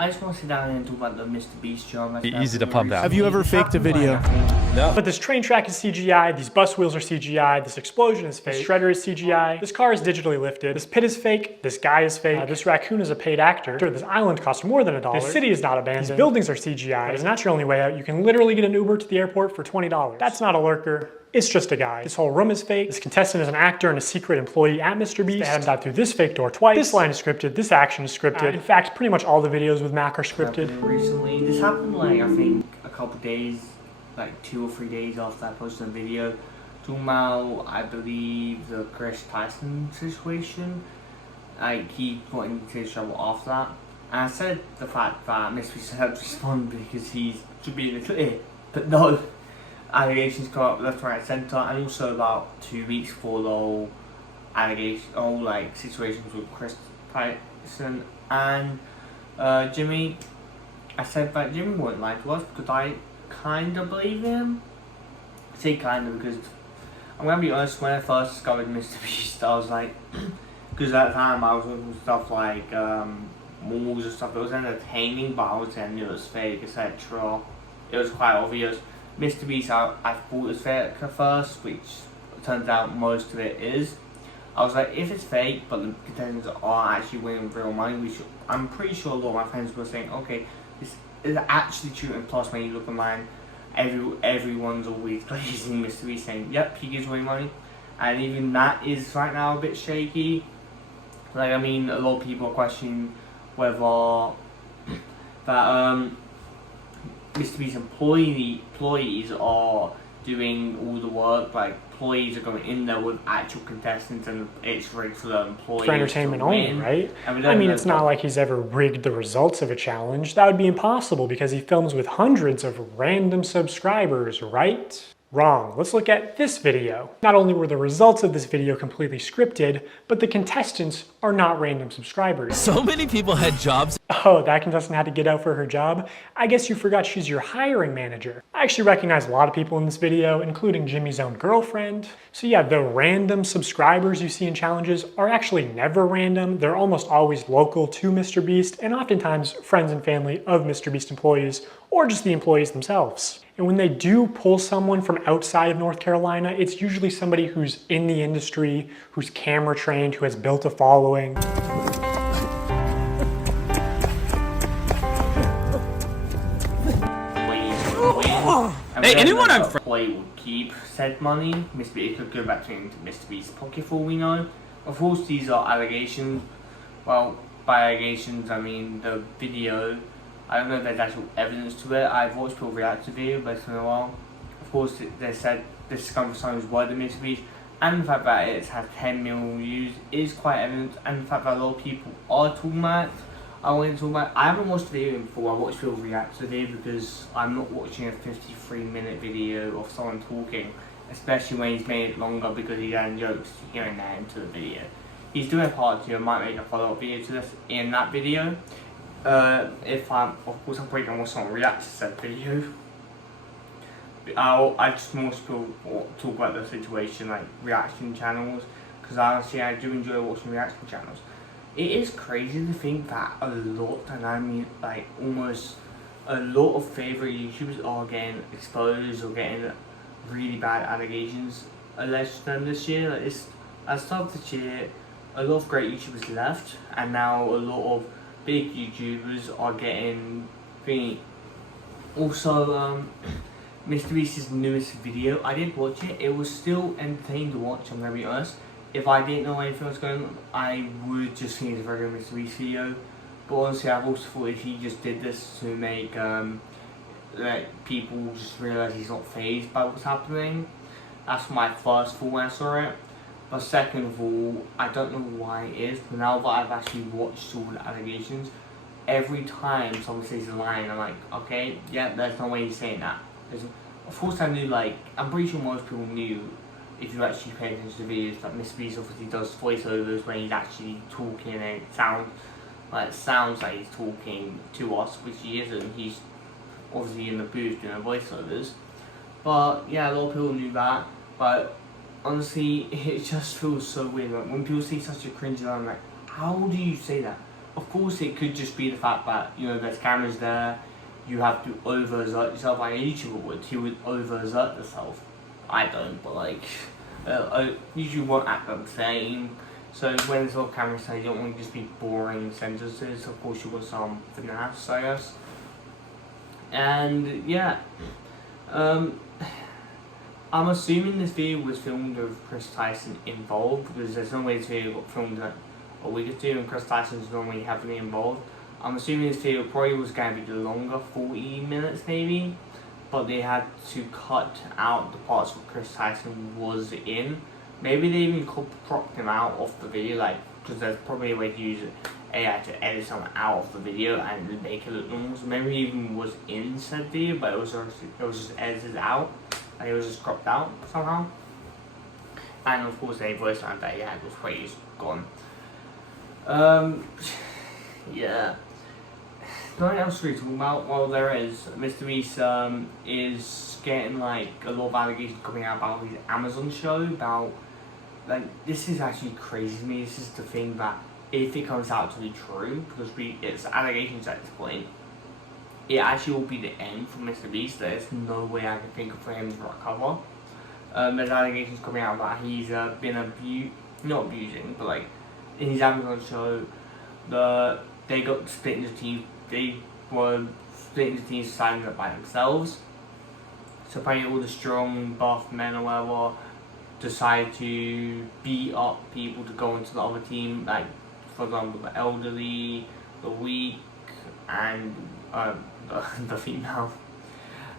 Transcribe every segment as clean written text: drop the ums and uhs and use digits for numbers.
I just want to sit down and talk about the Mr. Beast job. Easy to pump out. Have you ever faked a video? No. But this train track is CGI, these bus wheels are CGI, this explosion is fake, this shredder is CGI, this car is digitally lifted, this pit is fake, this guy is fake, this raccoon is a paid actor, this island costs more than $1, this city is not abandoned, these buildings are CGI, but it's not your only way out. You can literally get an Uber to the airport for $20. That's not a lurker. It's just a guy. This whole room is fake. This contestant is an actor and a secret employee at Mr. Beast. They had him dive through this fake door twice. This line is scripted. This action is scripted. In fact, pretty much all the videos with Mac are scripted. Recently, this happened like, I think, a couple days, like 2 or 3 days after I posted a video. Talking about, I believe, the Chris Tyson situation. Like, he got into trouble after that. And I said the fact that Mr. Beast had to respond because he should be in the clear. But no. Allegations come up left, right, centre, and also about 2 weeks before the whole situations with Chris Tyson and Jimmy. I said that Jimmy wouldn't lie to us because I kind of believe him. I say kind of because I'm gonna be honest. When I first discovered Mr. Beast, I was like, because at the time I was looking at stuff like malls and stuff. It was entertaining, but I would say I knew it was fake, etc. It was quite obvious. Mr. Beast, I thought it was fake at first, which turns out most of it is. I was like, if it's fake, but the contestants are actually winning real money, which I'm pretty sure a lot of my friends were saying, okay, this is actually true. And plus, when you look online, everyone's always praising Mr. Beast, saying, yep, he gives away money. And even that is right now a bit shaky. Like, I mean, a lot of people are questioning whether that Mr. Beast's employees are doing all the work. Like, employees are going in there with actual contestants, and it's rigged for the employees for entertainment only, right? I mean, it's not like he's ever rigged the results of a challenge. That would be impossible because he films with hundreds of random subscribers, right? Wrong. Let's look at this video. Not only were the results of this video completely scripted, but the contestants are not random subscribers. So many people had jobs. Oh, that contestant had to get out for her job? I guess you forgot she's your hiring manager. I actually recognize a lot of people in this video, including Jimmy's own girlfriend. So yeah, the random subscribers you see in challenges are actually never random. They're almost always local to Mr. Beast, and oftentimes friends and family of Mr. Beast employees, or just the employees themselves. And when they do pull someone from outside of North Carolina, it's usually somebody who's in the industry, who's camera trained, who has built a following. Hey, anyone I'm employee will keep said money. Mr. Beast could go back to Mr. Beast's pocket for all we know. Of course, these are allegations. Well, by allegations, I mean the video. I don't know if there's actual evidence to it. I've watched people react to the video, but it's been a while. Of course, they said this has come from someone who's word of Mr. Beast, and the fact that it has 10 million views is quite evident, and the fact that a lot of people are talking about it. I haven't watched the video before. I watched people react to the video because I'm not watching a 53-minute video of someone talking, especially when he's made it longer because he's adding jokes here and there into the video. He's doing a part 2. I might make a follow-up video to this in that video. Of course, I'm probably going to watch someone react to that video. I just more people talk about the situation, like reaction channels, because honestly, I do enjoy watching reaction channels. It is crazy to think that a lot, and I mean like almost a lot of favourite YouTubers are getting exposed or getting really bad allegations alleged to them this year. Like, at the start of this year, a lot of great YouTubers left, and now a lot of big YouTubers are getting thingy. Also, Mr. Beast's newest video, I did watch it. It was still entertaining to watch, I'm gonna be honest. If I didn't know anything was going on, I would just think it's a regular Mr. Beast video. But honestly, I've also thought if he just did this to make like people just realise he's not fazed by what's happening. That's my first thought when I saw it. But second of all, I don't know why it is, but now that I've actually watched all the allegations, every time someone says a line, I'm like, okay, yeah, there's no way he's saying that. Of course I knew, like, I'm pretty sure most people knew, if you actually pay attention to the videos, that Mr. Beast obviously does voiceovers when he's actually talking and it sounds like he's talking to us, which he isn't. He's obviously in the booth doing the voiceovers. But yeah, a lot of people knew that, but honestly, it just feels so weird. Like, when people say such a cringe line, I'm like, how do you say that? of course, it could just be the fact that, you know, there's cameras there, you have to overexert yourself like a YouTuber would. He would overexert himself. I don't, but like, usually won't act the same. So when there's a lot of cameras there, you don't want to just be boring sentences. Of course, you want some finesse, I guess. And yeah, I'm assuming this video was filmed with Chris Tyson involved, because there's no way this video got filmed in a week or two, and Chris Tyson's normally heavily involved. I'm assuming this video probably was going to be longer, 40 minutes maybe, but they had to cut out the parts where Chris Tyson was in. Maybe they even cropped him out of the video, like, because there's probably a way to use AI to edit something out of the video and make it look normal. So maybe he even was in said video, but it was just edited out, and it was just cropped out somehow. And of course, any voice line that he had was probably just gone. Yeah. Nothing else really to talk about. Well, there is. Mr. Beast is getting like a lot of allegations coming out about his Amazon show. About, like, this is actually crazy to me. This is the thing that, if it comes out to be true, because it's allegations at this point, it actually will be the end for Mr. Beast. There's no way I can think of for him to recover. There's allegations coming out that he's been not abusing, but like in his Amazon show, they got split into teams. They were split into teams signing up by themselves. So apparently all the strong, buff men or whatever decide to beat up people to go into the other team, like, for example, the elderly, the weak, and the female.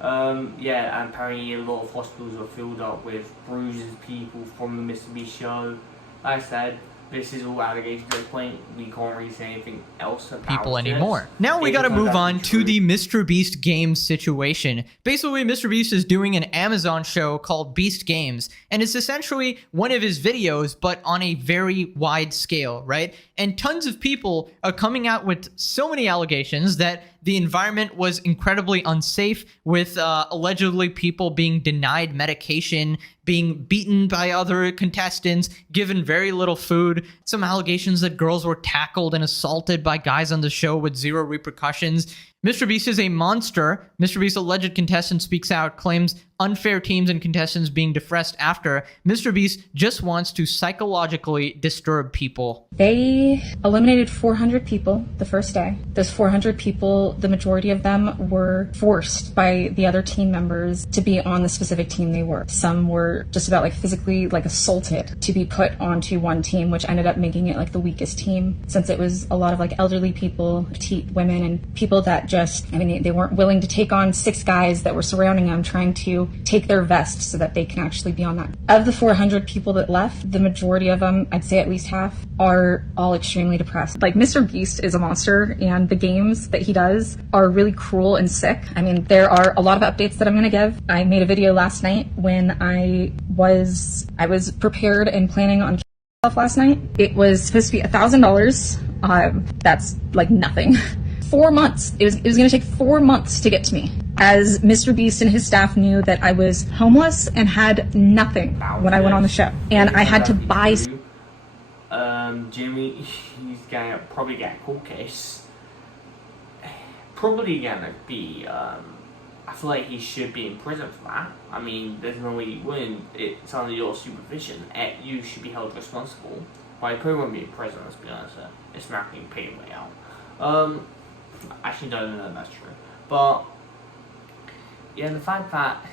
Yeah, and apparently a lot of hospitals are filled up with bruised people from the Mr. Beast show. Like I said, this is all allegations at this point. We can't really say anything else about people this. anymore. Now we gotta move on to the Mr. Beast Games situation. Basically, Mr. Beast is doing an Amazon show called Beast Games, and it's essentially one of his videos, but on a very wide scale, right? And tons of people are coming out with so many allegations that the environment was incredibly unsafe, with allegedly people being denied medication, being beaten by other contestants, given very little food, some allegations that girls were tackled and assaulted by guys on the show with zero repercussions. Mr. Beast is a monster. Mr. Beast's alleged contestant speaks out, claims unfair teams and contestants being defrosted after. Mr. Beast just wants to psychologically disturb people. They eliminated 400 people the first day. Those 400 people, the majority of them were forced by the other team members to be on the specific team they were. Some were just about like physically like assaulted to be put onto one team, which ended up making it like the weakest team, since it was a lot of like elderly people, petite women, and people that just, I mean, they weren't willing to take on 6 guys that were surrounding them trying to take their vest so that they can actually be on that. Of the 400 people that left, the majority of them, I'd say at least half, are all extremely depressed. Like, Mr. Beast is a monster, and the games that he does are really cruel and sick. I mean, there are a lot of updates that I'm going to give. I made a video last night when I was prepared and planning on last night. It was supposed to be $1,000. That's like nothing. 4 months. It was going to take 4 months to get to me, as Mr. Beast and his staff knew that I was homeless and had nothing when I went on the show, and I had to buy. Jimmy, he's gonna probably get a court case. Probably gonna be. I feel like he should be in prison for that. I mean, there's no way he wouldn't. It's under your supervision. You should be held responsible. But he probably won't be in prison. Let's be honest. It's not being paid way out. Actually, don't know if that's true. But yeah, the fact that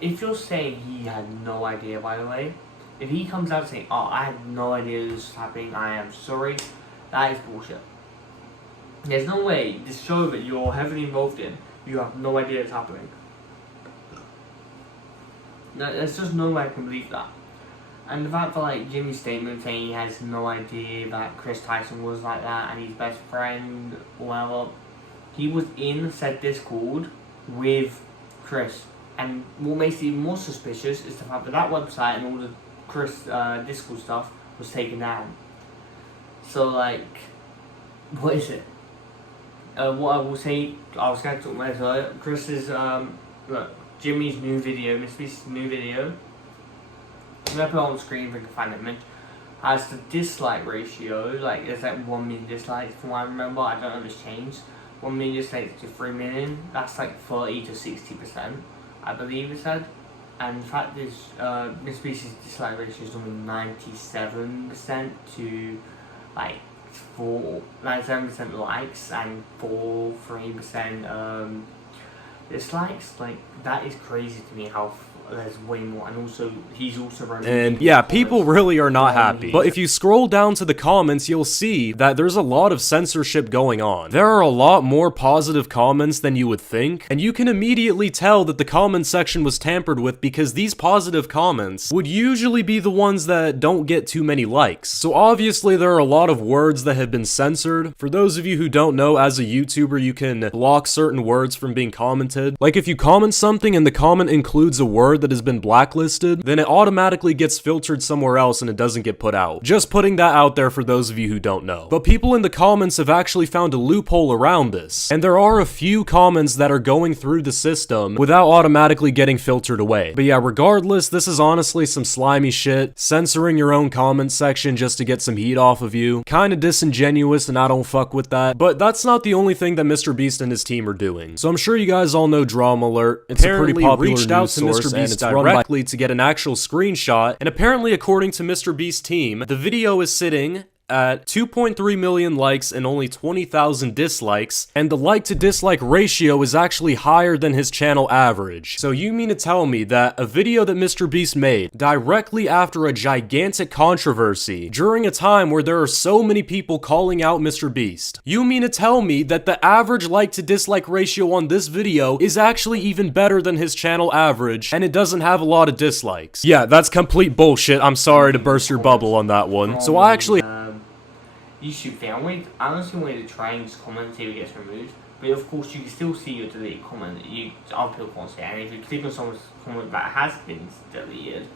if you're saying he had no idea, by the way, if he comes out saying, "Oh, I had no idea this was happening, I am sorry," that is bullshit. There's no way this show that you're heavily involved in, you have no idea it's happening. No, there's just no way I can believe that. And the fact that, like, Jimmy's statement saying he has no idea that Chris Tyson was like that and his best friend, or whatever, he was in said Discord with Chris. And what makes it even more suspicious is the fact that that website and all the Chris Discord stuff was taken down. So, like, what is it? What I will say, I was going to talk about this earlier, Chris's, look, Jimmy's new video, Miss Beast's new video. I'm going to put it on the screen if I can find the image. has the dislike ratio, like there's like 1 million dislikes from what I remember, I don't know if it's changed. 1 million dislikes to 3 million, that's like 30 to 60%, I believe it said. And in fact this Mr. Beast's dislike ratio is only 97% to like 97% likes and 3% dislikes. Like, that is crazy to me how there's way more, and also he's also running. And yeah, people really are not happy. But if you scroll down to the comments, you'll see that there's a lot of censorship going on. There are a lot more positive comments than you would think, and you can immediately tell that the comment section was tampered with because these positive comments would usually be the ones that don't get too many likes. So obviously there are a lot of words that have been censored. For those of you who don't know, as a YouTuber, you can block certain words from being commented. Like if you comment something and the comment includes a word that has been blacklisted, then it automatically gets filtered somewhere else and it doesn't get put out. Just putting that out there for those of you who don't know. But people in the comments have actually found a loophole around this, and there are a few comments that are going through the system without automatically getting filtered away. But yeah, regardless, this is honestly some slimy shit. Censoring your own comment section just to get some heat off of you. Kinda disingenuous, and I don't fuck with that. But that's not the only thing that Mr. Beast and his team are doing. So I'm sure you guys all know Drama Alert. It's a pretty popular news source, and it's run directly to get an actual screenshot. And apparently, according to Mr. Beast's team, the video is sitting at 2.3 million likes and only 20,000 dislikes, and the like to dislike ratio is actually higher than his channel average. So you mean to tell me that a video that Mr. Beast made directly after a gigantic controversy, during a time where there are so many people calling out Mr. Beast, you mean to tell me that the average like to dislike ratio on this video is actually even better than his channel average, and it doesn't have a lot of dislikes? Yeah, that's complete bullshit. I'm sorry to burst your bubble on that one. So I actually YouTube thing. I honestly wanted to try and just comment and see if it gets removed. But of course, you can still see your deleted comment. Other people can't see it. And if you click on someone's comment that has been deleted,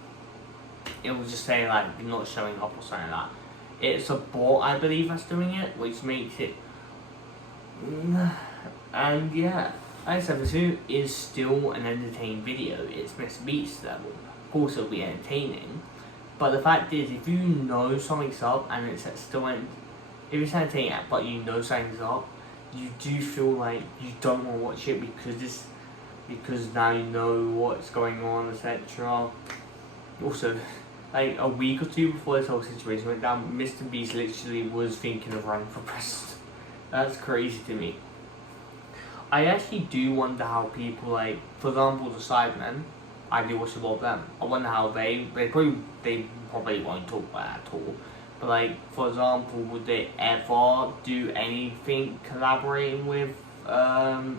it will just say like not showing up or something like that. It's a bot, I believe, that's doing it, which makes it. And yeah, like I said, this video is still an entertaining video. It's Mr. Beast level. Of course, it'll be entertaining. But the fact is, if you know something's up and it's still if it's entertaining, but you know something's up, you do feel like you don't want to watch it because now you know what's going on, etc. Also, like a week or two before this whole situation went down, Mr. Beast literally was thinking of running for president. That's crazy to me. I actually do wonder how people, like, for example, the Sidemen, I do watch a lot of them. I wonder how they probably won't talk about it at all. But like, for example, would they ever do anything collaborating with Mr.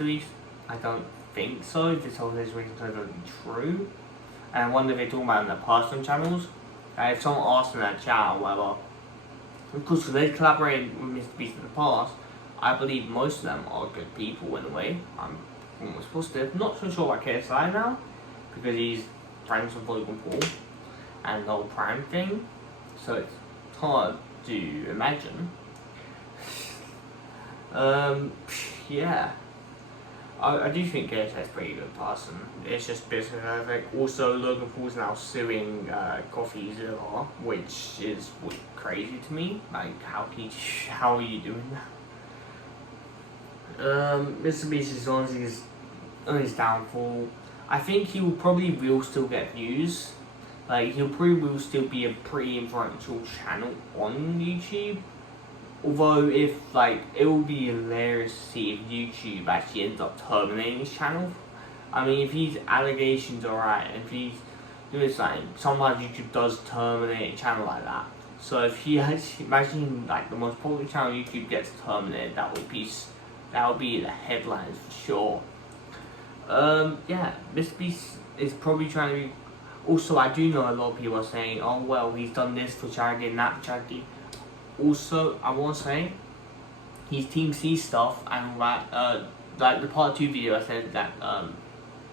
Beast? I don't think so. This whole situation is going to be true. And I wonder if they're talking about it on their personal channels. If someone asks in that chat or whatever, of course, because they collaborated with Mr. Beast in the past, I believe most of them are good people in a way. I'm almost positive. Not so sure about KSI now, because he's friends with Logan Paul and the whole Prime thing, so it's hard to imagine. Yeah, I do think KSI is a pretty good person. It's just business ethic. Also, Logan Paul's now suing Coffeezilla, which is crazy to me. Like, how are you doing that? Mr. Beast is on his downfall. I think he will still get views. Like, he'll probably will still be a pretty influential channel on YouTube. Although, if like, it will be hilarious to see if YouTube actually ends up terminating his channel. I mean, if his allegations are right, if he's doing something, sometimes YouTube does terminate a channel like that. So if he actually, imagine like the most popular channel YouTube gets terminated, that would be the headlines for sure. Yeah, Mr. Beast is probably trying to be. Also, I do know a lot of people are saying, oh well, he's done this for charity and that for charity. Also, I want to say, his Team C stuff and all that, like the part 2 video I said that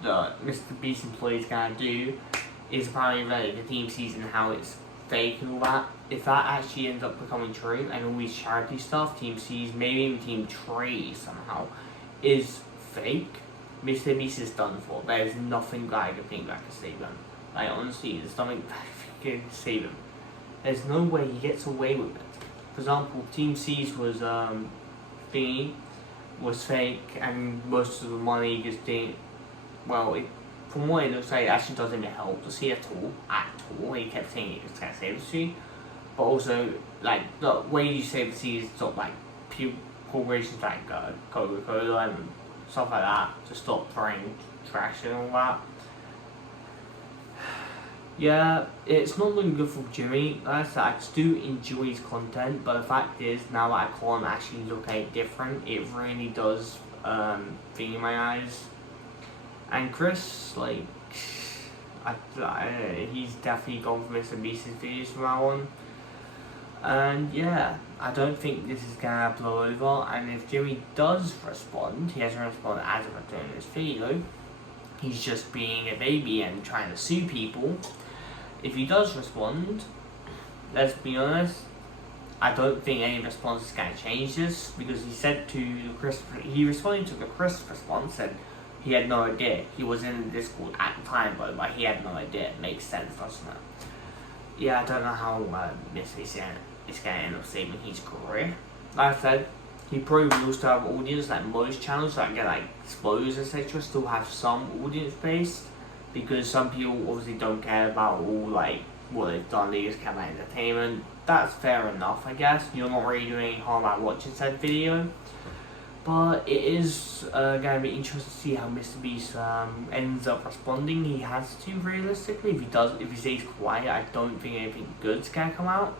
the Mr. Beast employees gonna do is apparently related to Team C's and how it's fake and all that. If that actually ends up becoming true and all these charity stuff, Team C's, maybe even Team Trey somehow, is fake, Mr. Beast is done for. There's nothing I can think that can save them. Like, honestly, there's nothing that can save him. There's no way he gets away with it. For example, Team C's was thingy was fake, and most of the money just didn't. Well, from what it looks like, it actually doesn't even help the C at all. He kept saying it was gonna save the C, but also like the way you save the C is sort of like corporations like Coca-Cola and stuff like that to stop throwing trash and all that. Yeah, it's not looking good for Jimmy. Like I said, I do enjoy his content, but the fact is, now that I can't actually look at it different, it really does thing in my eyes. And Chris, like, he's definitely gone for Mr. Beast's videos from now on. And yeah, I don't think this is gonna blow over. And if Jimmy does respond, he hasn't responded as of returning this video. He's just being a baby and trying to sue people. If he does respond, let's be honest, I don't think any response is going to change this, because he said to Chris, he responded to the Chris response, said he had no idea. He was in the Discord at the time, but he had no idea. It makes sense, doesn't it? Yeah, I don't know how Mr. Beast is going to end up saving his career. Like I said, he probably will still have audience, like most channels that get like exposed, etc. still have some audience base, because some people obviously don't care about all like what they've done, they just care about entertainment. That's fair enough, I guess. You're not really doing any harm by watching said video. But it is going to be interesting to see how Mr. Beast ends up responding. He has to, realistically. If he stays quiet, I don't think anything good's going to come out.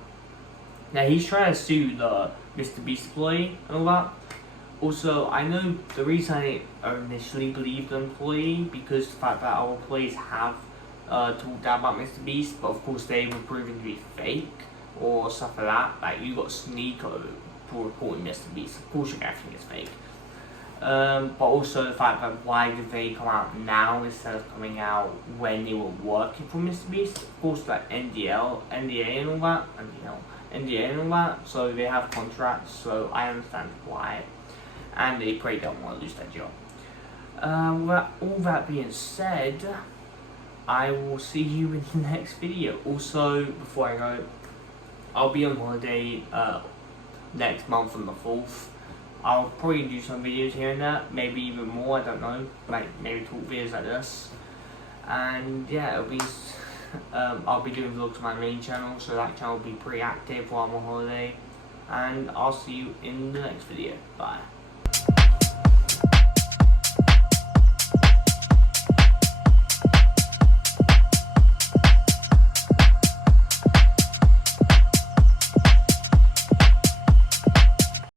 Now, he's trying to sue the Mr. Beast employee and all that. Also, I know the reason I initially believed the employee, because the fact that our employees have talked down about Mr. Beast, but of course they were proven to be fake or stuff like that. Like, you got Sneeko for reporting Mr. Beast. Of course, you're going to think it's fake. But also the fact that why did they come out now instead of coming out when they were working for Mr. Beast? Of course, like NDA and all that. So they have contracts. So I understand why. And they probably don't want to lose their job. All that being said, I will see you in the next video. Also, before I go, I'll be on holiday next month on the 4th. I'll probably do some videos here and there, maybe even more, I don't know. Like maybe talk videos like this. And yeah, it'll be I'll be doing vlogs on my main channel, so that channel will be pretty active while I'm on holiday. And I'll see you in the next video. Bye.